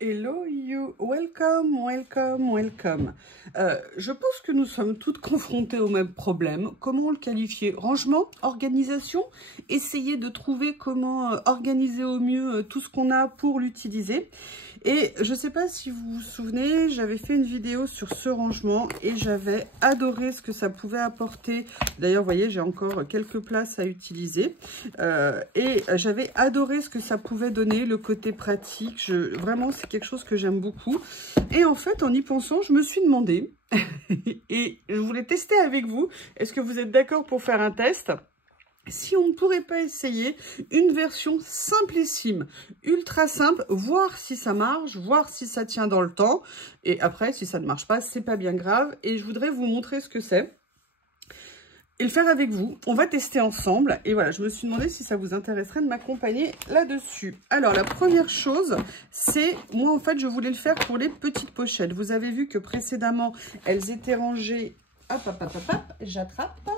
Hello you, welcome, welcome, welcome. Je pense que nous sommes toutes confrontées au même problème. Comment le qualifier? Rangement? Organisation? Essayer de trouver comment organiser au mieux tout ce qu'on a pour l'utiliser. Et je ne sais pas si vous vous souvenez, j'avais fait une vidéo sur ce rangement et j'avais adoré ce que ça pouvait apporter. D'ailleurs, vous voyez, j'ai encore quelques places à utiliser. Et j'avais adoré ce que ça pouvait donner, le côté pratique. Vraiment, c'est quelque chose que j'aime beaucoup. Et en fait, en y pensant, je me suis demandé, et je voulais tester avec vous, est-ce que vous êtes d'accord pour faire un test ? Si on ne pourrait pas essayer une version simplissime, ultra simple, voir si ça marche, voir si ça tient dans le temps. Et après, si ça ne marche pas, c'est pas bien grave. Et je voudrais vous montrer ce que c'est et le faire avec vous. On va tester ensemble. Et voilà, je me suis demandé si ça vous intéresserait de m'accompagner là-dessus. Alors, la première chose, c'est, moi, en fait, je voulais le faire pour les petites pochettes. Vous avez vu que précédemment, elles étaient rangées. Hop, hop, hop, hop, hop, j'attrape.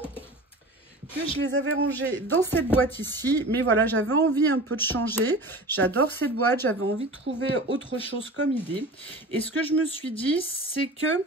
Que je les avais rangées dans cette boîte ici, mais voilà, j'avais envie un peu de changer. J'adore cette boîte, j'avais envie de trouver autre chose comme idée. Et ce que je me suis dit, c'est que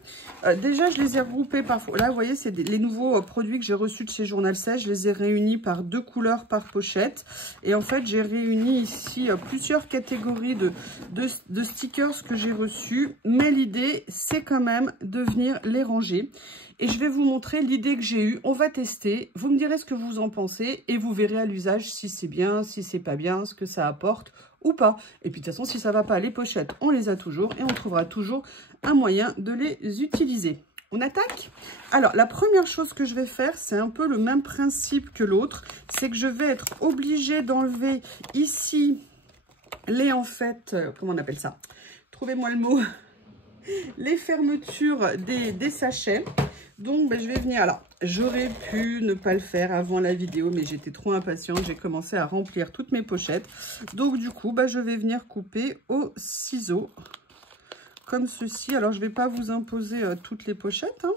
déjà, je les ai regroupés parfois. Là, vous voyez, c'est les nouveaux produits que j'ai reçus de chez Journal 16. Je les ai réunis par 2 couleurs par pochette. Et en fait, j'ai réuni ici plusieurs catégories de stickers que j'ai reçus. Mais l'idée, c'est quand même de venir les ranger. Et je vais vous montrer l'idée que j'ai eue. On va tester. Vous me direz ce que vous en pensez et vous verrez à l'usage si c'est bien, si c'est pas bien, ce que ça apporte ou pas. Et puis de toute façon, si ça va pas, les pochettes, on les a toujours et on trouvera toujours un moyen de les utiliser. On attaque? Alors, la première chose que je vais faire, c'est un peu le même principe que l'autre. C'est que je vais être obligée d'enlever ici les, en fait, comment on appelle ça? Trouvez-moi le mot. Les fermetures des sachets. Donc, ben, je vais venir. Alors, j'aurais pu ne pas le faire avant la vidéo, mais j'étais trop impatiente. J'ai commencé à remplir toutes mes pochettes. Donc, du coup, ben, je vais venir couper au ciseau. Comme ceci. Alors, je ne vais pas vous imposer toutes les pochettes. Hein.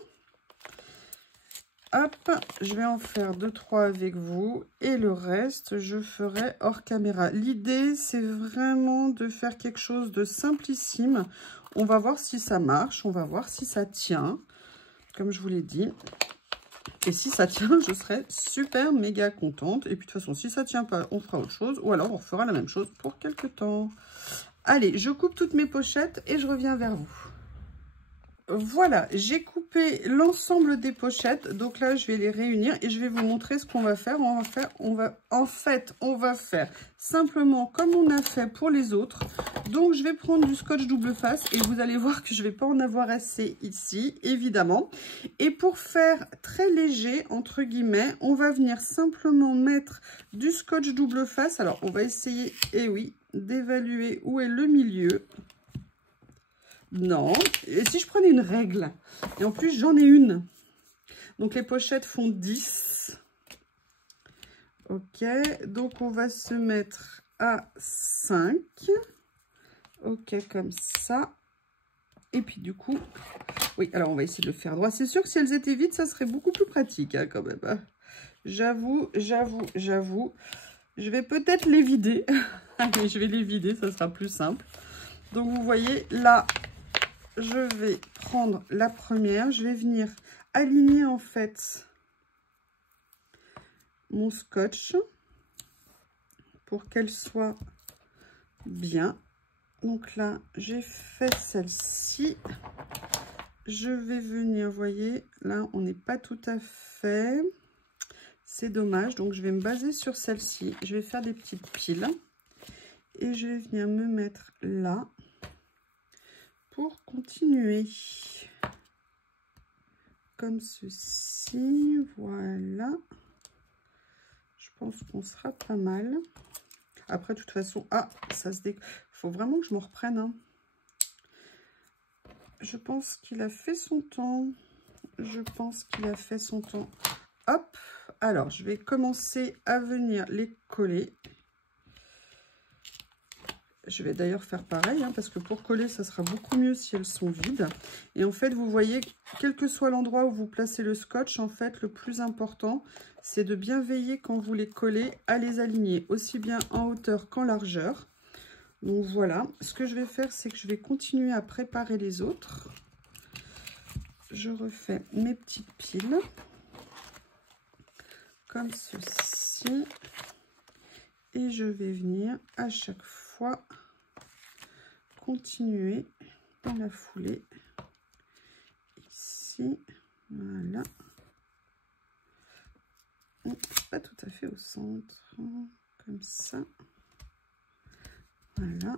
Hop, je vais en faire 2-3 avec vous. Et le reste, je ferai hors caméra. L'idée, c'est vraiment de faire quelque chose de simplissime. On va voir si ça marche. On va voir si ça tient. Comme je vous l'ai dit. Et si ça tient, je serai super méga contente. Et puis de toute façon, si ça tient pas, on fera autre chose. Ou alors, on fera la même chose pour quelques temps. Allez, je coupe toutes mes pochettes et je reviens vers vous. Voilà, j'ai coupé l'ensemble des pochettes. Donc là, je vais les réunir et je vais vous montrer ce qu'on va faire. On va faire simplement comme on a fait pour les autres. Donc, je vais prendre du scotch double face et vous allez voir que je ne vais pas en avoir assez ici, évidemment. Et pour faire très léger, entre guillemets, on va venir simplement mettre du scotch double face. Alors, on va essayer, eh oui, d'évaluer où est le milieu. Non, et si je prenais une règle, et en plus j'en ai une, donc les pochettes font 10, ok, donc on va se mettre à 5, ok, comme ça, et puis du coup, oui, alors on va essayer de le faire droit, c'est sûr que si elles étaient vides, ça serait beaucoup plus pratique, hein, quand même, j'avoue, je vais peut-être les vider, mais je vais les vider, ça sera plus simple, donc vous voyez, là, je vais prendre la première, je vais venir aligner en fait mon scotch pour qu'elle soit bien. Donc là, j'ai fait celle-ci. Je vais venir, vous voyez, là, on n'est pas tout à fait. C'est dommage, donc je vais me baser sur celle-ci. Je vais faire des petites piles et je vais venir me mettre là. Pour continuer, comme ceci, voilà, je pense qu'on sera pas mal. Après, de toute façon, ah, ça se il faut vraiment que je me reprenne. Hein. Je pense qu'il a fait son temps. Hop, alors, je vais commencer à venir les coller. Je vais d'ailleurs faire pareil, hein, parce que pour coller, ça sera beaucoup mieux si elles sont vides. Et en fait, vous voyez, quel que soit l'endroit où vous placez le scotch, en fait, le plus important, c'est de bien veiller quand vous les collez à les aligner, aussi bien en hauteur qu'en largeur. Donc voilà, ce que je vais faire, c'est que je vais continuer à préparer les autres. Je refais mes petites piles comme ceci et je vais venir à chaque fois continuer dans la foulée ici, voilà, pas tout à fait au centre, comme ça, voilà,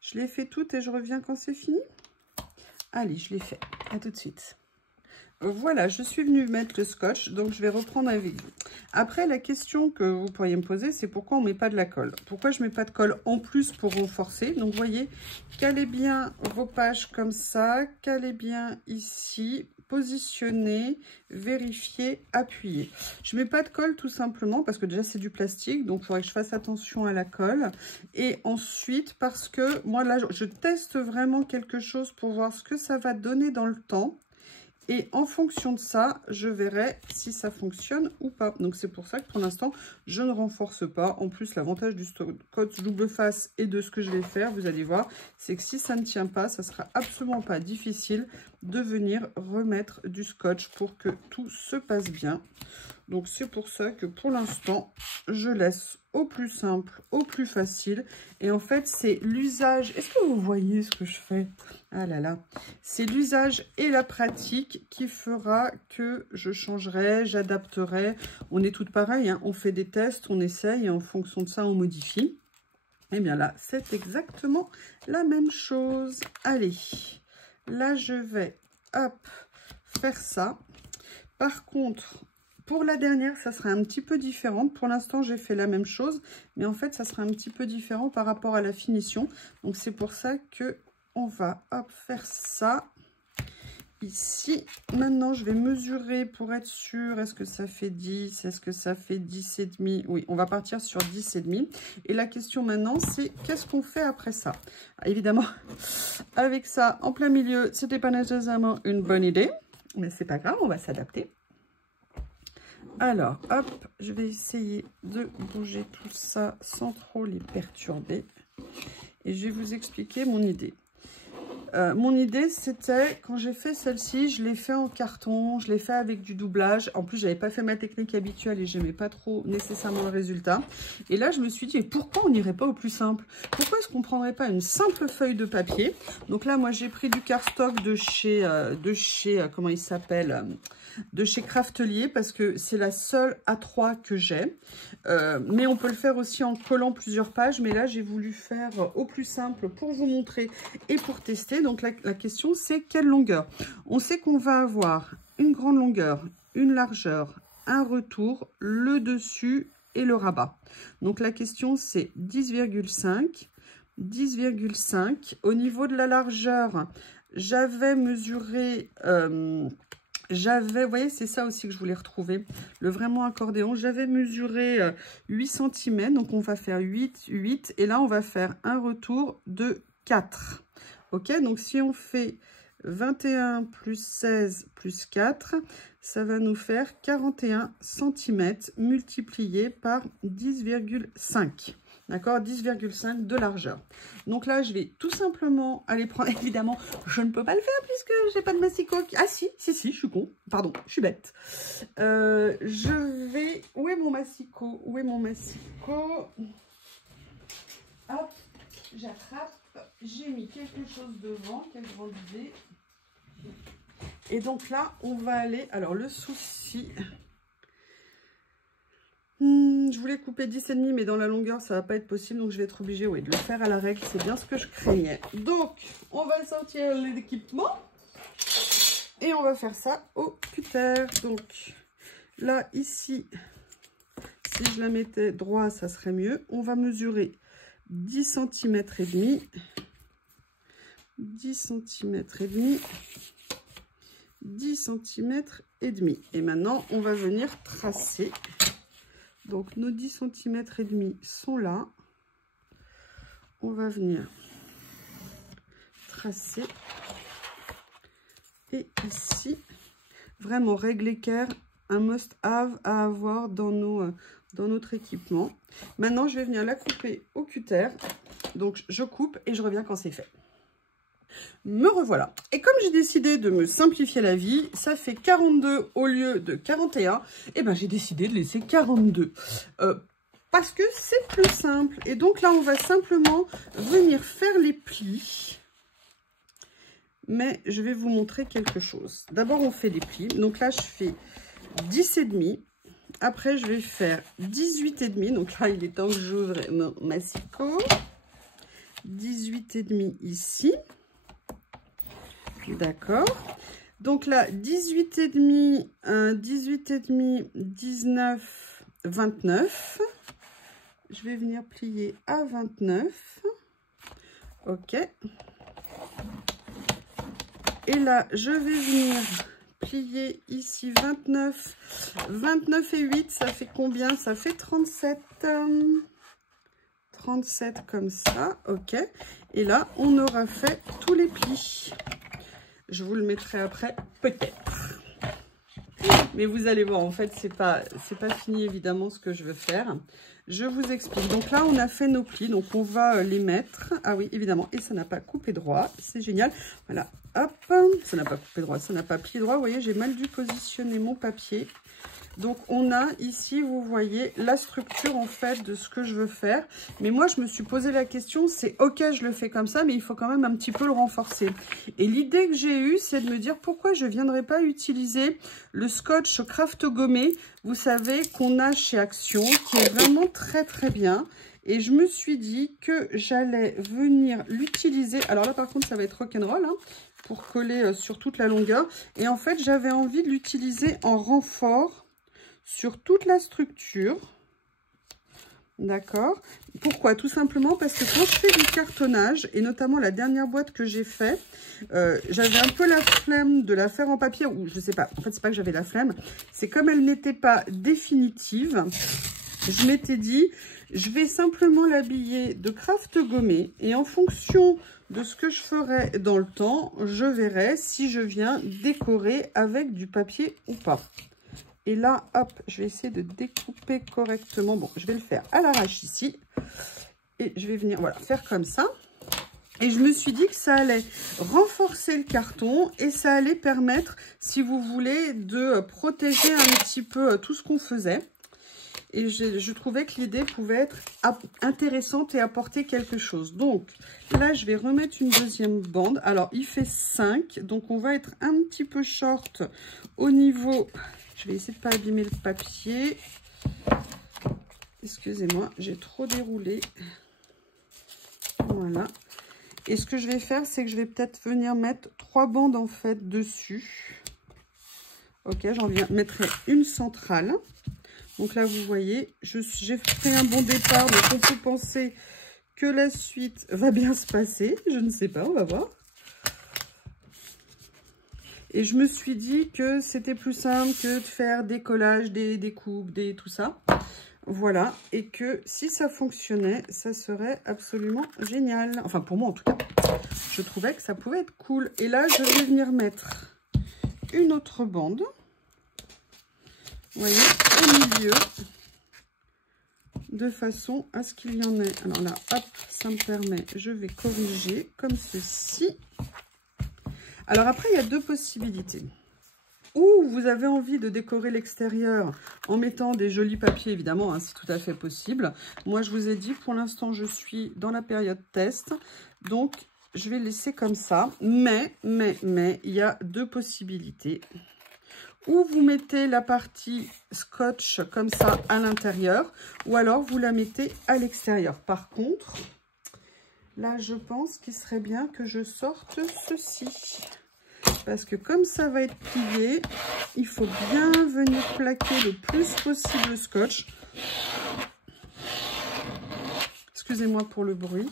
je l'ai fait toutes et je reviens quand c'est fini. Allez, je l'ai fait, à tout de suite. Voilà, je suis venue mettre le scotch, donc je vais reprendre avec vous. Après, la question que vous pourriez me poser, c'est pourquoi on ne met pas de la colle? Pourquoi je ne mets pas de colle en plus pour renforcer? Donc, vous voyez, calez bien vos pages comme ça, calez bien ici, positionnez, vérifiez, appuyez. Je ne mets pas de colle tout simplement parce que déjà, c'est du plastique, donc il faudrait que je fasse attention à la colle. Et ensuite, parce que moi, là, je teste vraiment quelque chose pour voir ce que ça va donner dans le temps. Et en fonction de ça, je verrai si ça fonctionne ou pas. Donc, c'est pour ça que pour l'instant, je ne renforce pas. En plus, l'avantage du scotch double face et de ce que je vais faire, vous allez voir, c'est que si ça ne tient pas, ça sera absolument pas difficile de venir remettre du scotch pour que tout se passe bien. Donc, c'est pour ça que pour l'instant, je laisse au plus simple, au plus facile. Et en fait, c'est l'usage. Est-ce que vous voyez ce que je fais? Ah là là. C'est l'usage et la pratique qui fera que je changerai, j'adapterai. On est toutes pareilles, hein. On fait des tests, on essaye et en fonction de ça, on modifie. Et bien là, c'est exactement la même chose. Allez, là, je vais, hop, faire ça. Par contre, pour la dernière, ça sera un petit peu différent. Pour l'instant, j'ai fait la même chose, mais en fait, ça sera un petit peu différent par rapport à la finition. Donc, c'est pour ça que on va hop, faire ça ici. Maintenant, je vais mesurer pour être sûr. Est-ce que ça fait 10? Est-ce que ça fait 10 et demi? Oui, on va partir sur 10 et demi. Et la question maintenant, c'est qu'est-ce qu'on fait après ça? Évidemment, avec ça en plein milieu, c'était pas nécessairement une bonne idée, mais c'est pas grave, on va s'adapter. Alors, hop, je vais essayer de bouger tout ça sans trop les perturber. Et je vais vous expliquer mon idée. Mon idée, c'était, quand j'ai fait celle-ci, je l'ai fait en carton, je l'ai fait avec du doublage. En plus, je n'avais pas fait ma technique habituelle et je n'aimais pas trop nécessairement le résultat. Et là, je me suis dit, mais pourquoi on n'irait pas au plus simple? Pourquoi est-ce qu'on ne prendrait pas une simple feuille de papier? Donc là, moi, j'ai pris du cardstock de chez comment il s'appelle, de chez Craftelier, parce que c'est la seule A3 que j'ai. Mais on peut le faire aussi en collant plusieurs pages. Mais là, j'ai voulu faire au plus simple pour vous montrer et pour tester. Donc, la question, c'est quelle longueur? On sait qu'on va avoir une grande longueur, une largeur, un retour, le dessus et le rabat. Donc, la question, c'est 10,5. 10,5. Au niveau de la largeur, j'avais mesuré... vous voyez, c'est ça aussi que je voulais retrouver, le vraiment accordéon. J'avais mesuré 8 cm, donc on va faire 8, 8. Et là, on va faire un retour de 4. Ok, donc si on fait 21 plus 16 plus 4, ça va nous faire 41 cm multiplié par 10,5. D'accord, 10,5 de largeur. Donc là, je vais tout simplement aller prendre, évidemment, je ne peux pas le faire puisque j'ai pas de massicot. Ah si, je suis con, pardon, je suis bête. Je vais, où est mon massicot? Où est mon massicot? Hop, j'attrape. J'ai mis quelque chose devant, quelle grande idée. Et donc là, on va aller... Alors, le souci... je voulais couper 10,5, mais dans la longueur, ça va pas être possible. Donc, je vais être obligée de le faire à la règle. C'est bien ce que je craignais. Donc, on va sortir l'équipement. Et on va faire ça au cutter. Donc, là, ici, si je la mettais droit, ça serait mieux. On va mesurer 10 cm et demi. 10 cm et demi, 10 cm et demi. Et maintenant, on va venir tracer. Donc, nos 10 cm et demi sont là. On va venir tracer. Et ici, vraiment, règle équerre, un must-have à avoir dans notre équipement. Maintenant, je vais venir la couper au cutter. Donc, je coupe et je reviens quand c'est fait. Me revoilà. Et comme j'ai décidé de me simplifier la vie, ça fait 42 au lieu de 41. Et ben j'ai décidé de laisser 42. Parce que c'est plus simple. Et donc là, on va simplement venir faire les plis. Mais je vais vous montrer quelque chose. D'abord, on fait les plis. Donc là, je fais 10,5. Après, je vais faire 18,5. Donc là, il est temps que j'ouvre mon massicot. 18,5 ici. D'accord. Donc là, 18,5, 18,5, 19, 29. Je vais venir plier à 29. Ok. Et là, je vais venir plier ici 29. 29 et 8, ça fait combien? Ça fait 37. 37 comme ça. Ok. Et là, on aura fait tous les plis. Je vous le mettrai après, peut-être. Mais vous allez voir, en fait, c'est pas fini, évidemment, ce que je veux faire. Je vous explique. Donc là, on a fait nos plis. Donc, on va les mettre. Ah oui, évidemment. Et ça n'a pas coupé droit. C'est génial. Voilà. Hop. Ça n'a pas coupé droit. Ça n'a pas plié droit. Vous voyez, j'ai mal dû positionner mon papier. Donc, on a ici, vous voyez, la structure, en fait, de ce que je veux faire. Mais moi, je me suis posé la question, c'est OK, je le fais comme ça, mais il faut quand même un petit peu le renforcer. Et l'idée que j'ai eue, c'est de me dire pourquoi je ne viendrais pas utiliser le scotch craft gommé, vous savez, qu'on a chez Action, qui est vraiment très, très bien. Et je me suis dit que j'allais venir l'utiliser. Alors là, par contre, ça va être rock'n'roll, hein, pour coller sur toute la longueur. Et en fait, j'avais envie de l'utiliser en renfort sur toute la structure. D'accord. Pourquoi? Tout simplement parce que quand je fais du cartonnage, et notamment la dernière boîte que j'ai fait, j'avais un peu la flemme de la faire en papier, ou je sais pas, en fait c'est pas que j'avais la flemme, c'est comme elle n'était pas définitive, je m'étais dit, je vais simplement l'habiller de craft gommé, et en fonction de ce que je ferai dans le temps, je verrai si je viens décorer avec du papier ou pas. Et là, hop, je vais essayer de découper correctement. Bon, je vais le faire à l'arrache ici. Et je vais venir, voilà, faire comme ça. Et je me suis dit que ça allait renforcer le carton et ça allait permettre, si vous voulez, de protéger un petit peu tout ce qu'on faisait. Et je trouvais que l'idée pouvait être intéressante et apporter quelque chose. Donc, là, je vais remettre une deuxième bande. Alors, il fait 5. Donc, on va être un petit peu short au niveau... Je vais essayer de ne pas abîmer le papier. Excusez-moi, j'ai trop déroulé. Voilà. Et ce que je vais faire, c'est que je vais peut-être venir mettre 3 bandes en fait dessus. Ok, j'en mettrai une centrale. Donc là, vous voyez, j'ai fait un bon départ. Donc on peut penser que la suite va bien se passer. Je ne sais pas, on va voir. Et je me suis dit que c'était plus simple que de faire des collages, des coupes, tout ça. Voilà. Et que si ça fonctionnait, ça serait absolument génial. Enfin, pour moi, en tout cas, je trouvais que ça pouvait être cool. Et là, je vais venir mettre une autre bande. Vous voyez, au milieu. De façon à ce qu'il y en ait. Alors là, hop, ça me permet, je vais corriger comme ceci. Alors après, il y a deux possibilités. Ou vous avez envie de décorer l'extérieur en mettant des jolis papiers, évidemment, hein, c'est tout à fait possible. Moi, je vous ai dit, pour l'instant, je suis dans la période test. Donc, je vais laisser comme ça. Mais, il y a deux possibilités. Ou vous mettez la partie scotch comme ça à l'intérieur, ou alors vous la mettez à l'extérieur. Par contre, là, je pense qu'il serait bien que je sorte ceci. Parce que comme ça va être plié, il faut bien venir plaquer le plus possible le scotch. Excusez-moi pour le bruit.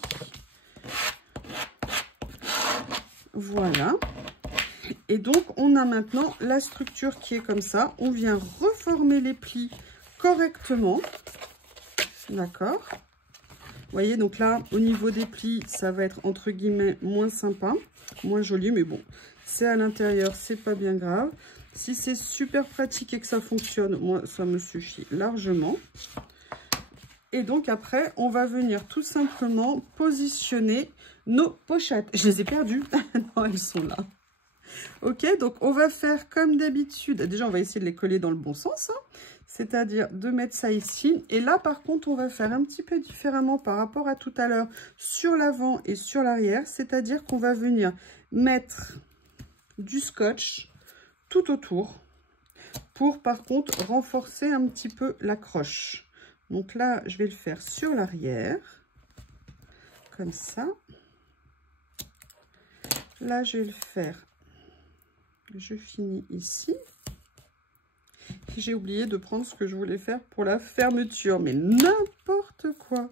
Voilà. Et donc, on a maintenant la structure qui est comme ça. On vient reformer les plis correctement. D'accord. Vous voyez, donc là, au niveau des plis, ça va être entre guillemets moins sympa, moins joli, mais bon, c'est à l'intérieur, c'est pas bien grave. Si c'est super pratique et que ça fonctionne, moi, ça me suffit largement. Et donc après, on va venir tout simplement positionner nos pochettes. Je les ai perdues. Non, elles sont là. Ok, donc on va faire comme d'habitude. Déjà, on va essayer de les coller dans le bon sens, hein, c'est-à-dire de mettre ça ici. Et là, par contre, on va faire un petit peu différemment par rapport à tout à l'heure sur l'avant et sur l'arrière. C'est-à-dire qu'on va venir mettre du scotch tout autour pour, par contre, renforcer un petit peu l'accroche. Donc là, je vais le faire sur l'arrière, comme ça. Là, je vais le faire. Je finis ici. J'ai oublié de prendre ce que je voulais faire pour la fermeture, mais n'importe quoi.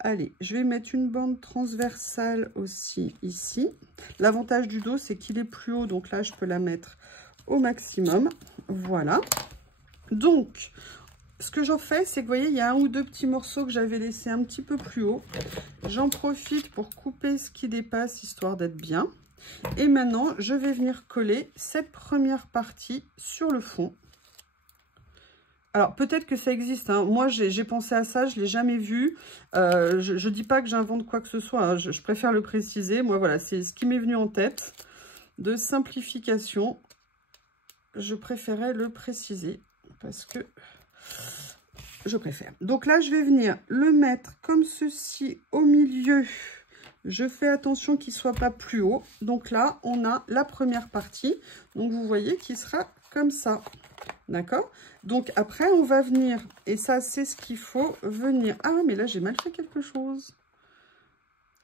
Allez, je vais mettre une bande transversale aussi ici. L'avantage du dos, c'est qu'il est plus haut, donc là, je peux la mettre au maximum. Voilà. Donc, ce que j'en fais, c'est que vous voyez, il y a un ou deux petits morceaux que j'avais laissés un petit peu plus haut. J'en profite pour couper ce qui dépasse, histoire d'être bien. Et maintenant, je vais venir coller cette première partie sur le fond. Alors, peut-être que ça existe, hein. Moi, j'ai pensé à ça, je ne l'ai jamais vu. Je ne dis pas que j'invente quoi que ce soit, hein. Je préfère le préciser. Moi, voilà, c'est ce qui m'est venu en tête. De simplification, je préférais le préciser parce que je préfère. Donc là, je vais venir le mettre comme ceci au milieu. Je fais attention qu'il ne soit pas plus haut. Donc là, on a la première partie. Donc, vous voyez qu'il sera comme ça. D'accord? Donc, après, on va venir, et ça, c'est ce qu'il faut venir. Ah, mais là, j'ai mal fait quelque chose.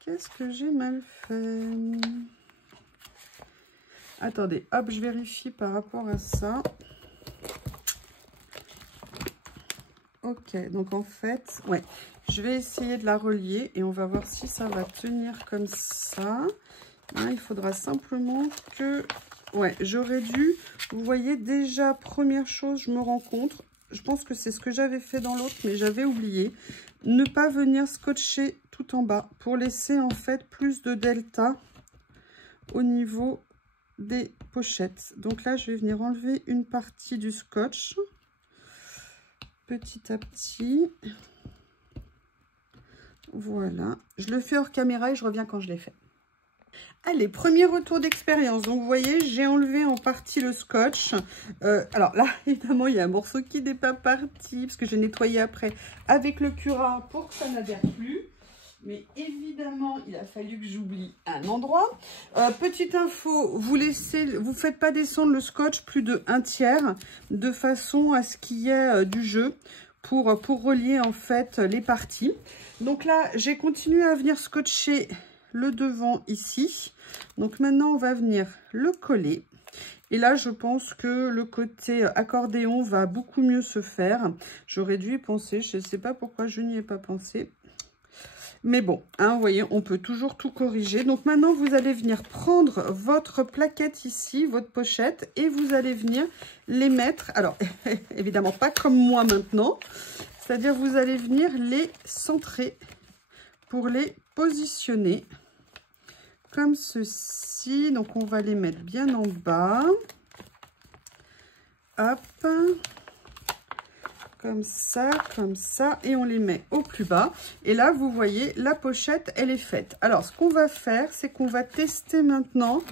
Qu'est-ce que j'ai mal fait? Attendez, hop, je vérifie par rapport à ça. Ok, donc en fait, ouais, je vais essayer de la relier et on va voir si ça va tenir comme ça. Hein, il faudra simplement que... Ouais, j'aurais dû... Vous voyez, déjà, première chose, je me rends compte, je pense que c'est ce que j'avais fait dans l'autre, mais j'avais oublié, ne pas venir scotcher tout en bas pour laisser en fait plus de delta au niveau des pochettes. Donc là, je vais venir enlever une partie du scotch. Petit à petit. Voilà. Je le fais hors caméra et je reviens quand je l'ai fait. Allez, premier retour d'expérience. Donc, vous voyez, j'ai enlevé en partie le scotch. Alors là, évidemment, il y a un morceau qui n'est pas parti parce que j'ai nettoyé après avec le Cura pour que ça n'adhère plus. Mais évidemment, il a fallu que j'oublie un endroit. Petite info, vous faites pas descendre le scotch plus de 1/3 de façon à ce qu'il y ait du jeu pour relier en fait les parties. Donc là, j'ai continué à venir scotcher le devant ici. Donc maintenant, on va venir le coller. Et là, je pense que le côté accordéon va beaucoup mieux se faire. J'aurais dû y penser. Je ne sais pas pourquoi je n'y ai pas pensé. Mais bon, hein, vous voyez, on peut toujours tout corriger. Donc maintenant, vous allez venir prendre votre plaquette ici, votre pochette, et vous allez venir les mettre. Alors, évidemment, pas comme moi maintenant. C'est-à-dire, vous allez venir les centrer pour les positionner comme ceci. Donc, on va les mettre bien en bas. Hop. Comme ça, et on les met au plus bas. Et là, vous voyez, la pochette, elle est faite. Alors, ce qu'on va faire, c'est qu'on va tester maintenant,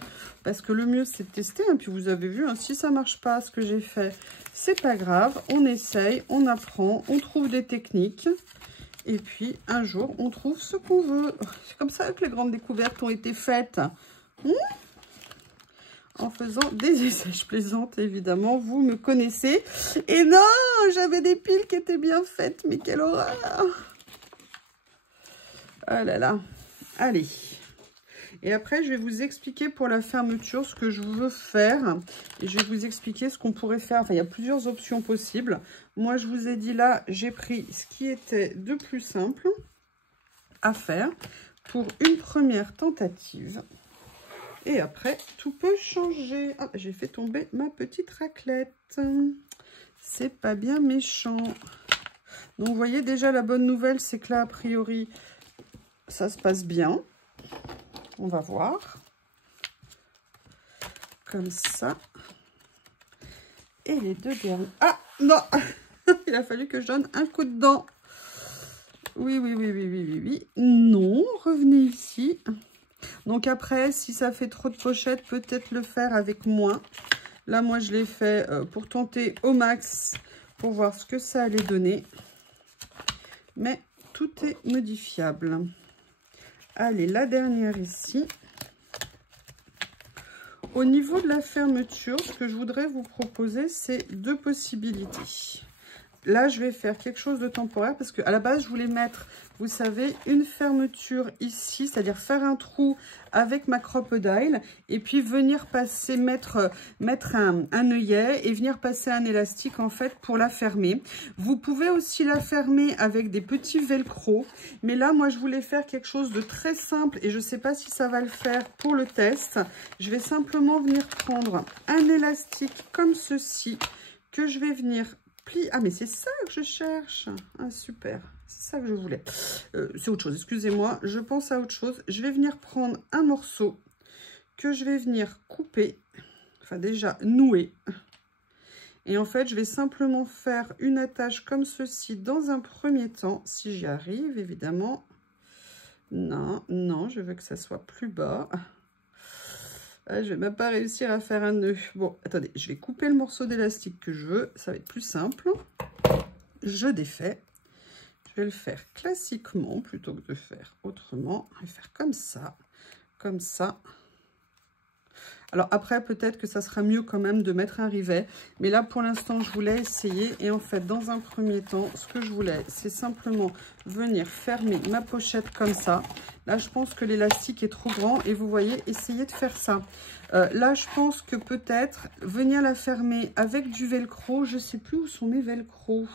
parce que le mieux, c'est de tester. Hein, puis, vous avez vu, hein, si ça marche pas, ce que j'ai fait, c'est pas grave. On essaye, on apprend, on trouve des techniques. Et puis, un jour, on trouve ce qu'on veut. C'est comme ça que les grandes découvertes ont été faites. En faisant des essais, je plaisante évidemment, vous me connaissez. Et non, j'avais des piles qui étaient bien faites, mais quelle horreur! Ah là là, allez. Et après, je vais vous expliquer pour la fermeture ce que je veux faire. Et je vais vous expliquer ce qu'on pourrait faire. Enfin, il y a plusieurs options possibles. Moi, je vous ai dit là, j'ai pris ce qui était de plus simple à faire pour une première tentative. Et après, tout peut changer. Ah, j'ai fait tomber ma petite raclette. C'est pas bien méchant. Donc, vous voyez, déjà, la bonne nouvelle, c'est que là, a priori, ça se passe bien. On va voir. Comme ça. Et les deux derniers. Ah, non! Il a fallu que je donne un coup de dent. Oui, oui, oui, oui, oui, oui, oui. Non, revenez ici. Donc après, si ça fait trop de pochettes, peut-être le faire avec moins. Là, moi, je l'ai fait pour tenter au max, pour voir ce que ça allait donner. Mais tout est modifiable. Allez, la dernière ici. Au niveau de la fermeture, ce que je voudrais vous proposer, c'est deux possibilités. Là, je vais faire quelque chose de temporaire parce qu'à la base, je voulais mettre, vous savez, une fermeture ici, c'est-à-dire faire un trou avec ma crocodile et puis venir passer, mettre un œillet et venir passer un élastique en fait pour la fermer. Vous pouvez aussi la fermer avec des petits velcro, mais là, moi, je voulais faire quelque chose de très simple et je ne sais pas si ça va le faire pour le test. Je vais simplement venir prendre un élastique comme ceci que je vais venir plier. Ah, mais c'est ça que je cherche. Ah, super. C'est ça que je voulais. C'est autre chose. Excusez-moi. Je pense à autre chose. Je vais venir prendre un morceau que je vais venir couper. Enfin, déjà, nouer. Et en fait, je vais simplement faire une attache comme ceci dans un premier temps. Si j'y arrive, évidemment. Non, non, je veux que ça soit plus bas. Ah, je vais même pas réussir à faire un nœud. Bon, attendez, je vais couper le morceau d'élastique que je veux. Ça va être plus simple. Je défais. Je vais le faire classiquement plutôt que de faire autrement. Je vais faire comme ça, comme ça. Alors après, peut-être que ça sera mieux quand même de mettre un rivet. Mais là, pour l'instant, je voulais essayer. Et en fait, dans un premier temps, ce que je voulais, c'est simplement venir fermer ma pochette comme ça. Là, je pense que l'élastique est trop grand. Et vous voyez, essayez de faire ça. Là, je pense que peut-être venir la fermer avec du velcro. Je ne sais plus où sont mes velcro.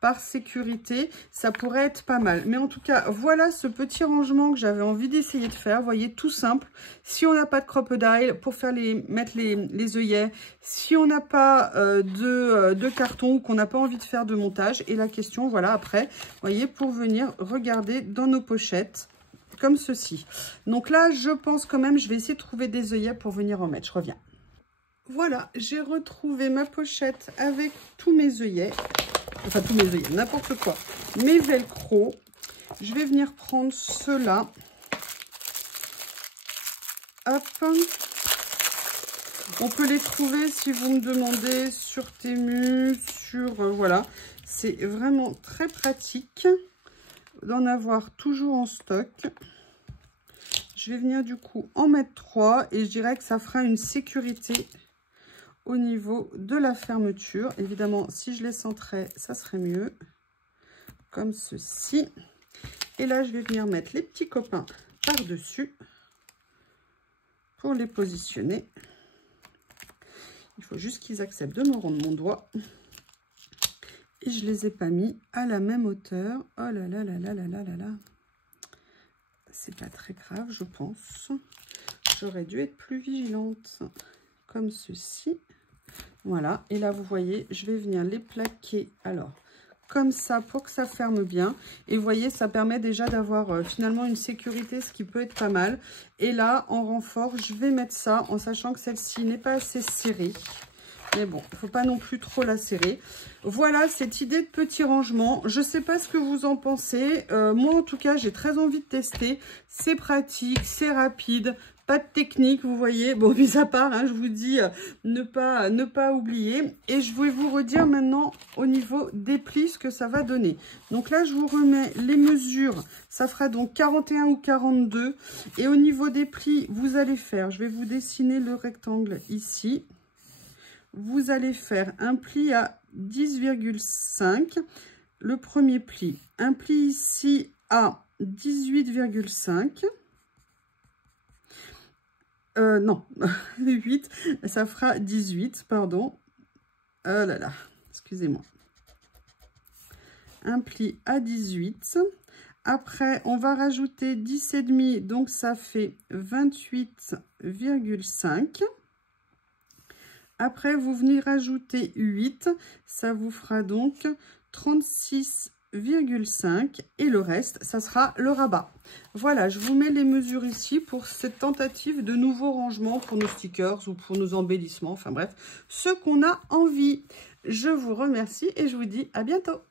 Par sécurité, ça pourrait être pas mal. Mais en tout cas, voilà ce petit rangement que j'avais envie d'essayer de faire. Vous voyez, tout simple. Si on n'a pas de crocodile pour faire mettre les œillets, si on n'a pas de carton ou qu'on n'a pas envie de faire de montage. Et la question, voilà, après, vous voyez, pour venir regarder dans nos pochettes, comme ceci. Donc là, je pense quand même, je vais essayer de trouver des œillets pour venir en mettre. Je reviens. Voilà, j'ai retrouvé ma pochette avec tous mes œillets. Enfin, tous mes œillets, n'importe quoi. Mes velcro. Je vais venir prendre ceux-là. Hop. On peut les trouver, si vous me demandez, sur Temu, sur... voilà. C'est vraiment très pratique d'en avoir toujours en stock. Je vais venir du coup en mettre 3 et je dirais que ça fera une sécurité au niveau de la fermeture. Évidemment, si je les centrais, ça serait mieux. Comme ceci. Et là, je vais venir mettre les petits copains par-dessus pour les positionner. Il faut juste qu'ils acceptent de me rendre mon doigt. Et je les ai pas mis à la même hauteur. Oh là là là là là là là là. C'est pas très grave, je pense. J'aurais dû être plus vigilante. Comme ceci. Voilà, et là vous voyez, je vais venir les plaquer alors comme ça pour que ça ferme bien. Et vous voyez, ça permet déjà d'avoir finalement une sécurité, ce qui peut être pas mal. Et là, en renfort, je vais mettre ça en sachant que celle-ci n'est pas assez serrée. Mais bon, il ne faut pas non plus trop la serrer. Voilà cette idée de petit rangement. Je ne sais pas ce que vous en pensez. Moi, en tout cas, j'ai très envie de tester. C'est pratique, c'est rapide. Pas de technique, vous voyez. Bon, mis à part, hein, je vous dis ne pas oublier. Et je vais vous redire maintenant au niveau des plis ce que ça va donner. Donc là, je vous remets les mesures. Ça fera donc 41 ou 42. Et au niveau des plis, vous allez faire, je vais vous dessiner le rectangle ici. Vous allez faire un pli à 10,5. Le premier pli. Un pli ici à 18,5. Non, 8, ça fera 18, pardon. Oh là là, excusez-moi. Un pli à 18. Après, on va rajouter 10,5, donc ça fait 28,5. Après, vous venez rajouter 8, ça vous fera donc 36,5 et le reste, ça sera le rabat. Voilà, je vous mets les mesures ici pour cette tentative de nouveau rangement pour nos stickers ou pour nos embellissements, enfin bref, ce qu'on a envie. Je vous remercie et je vous dis à bientôt.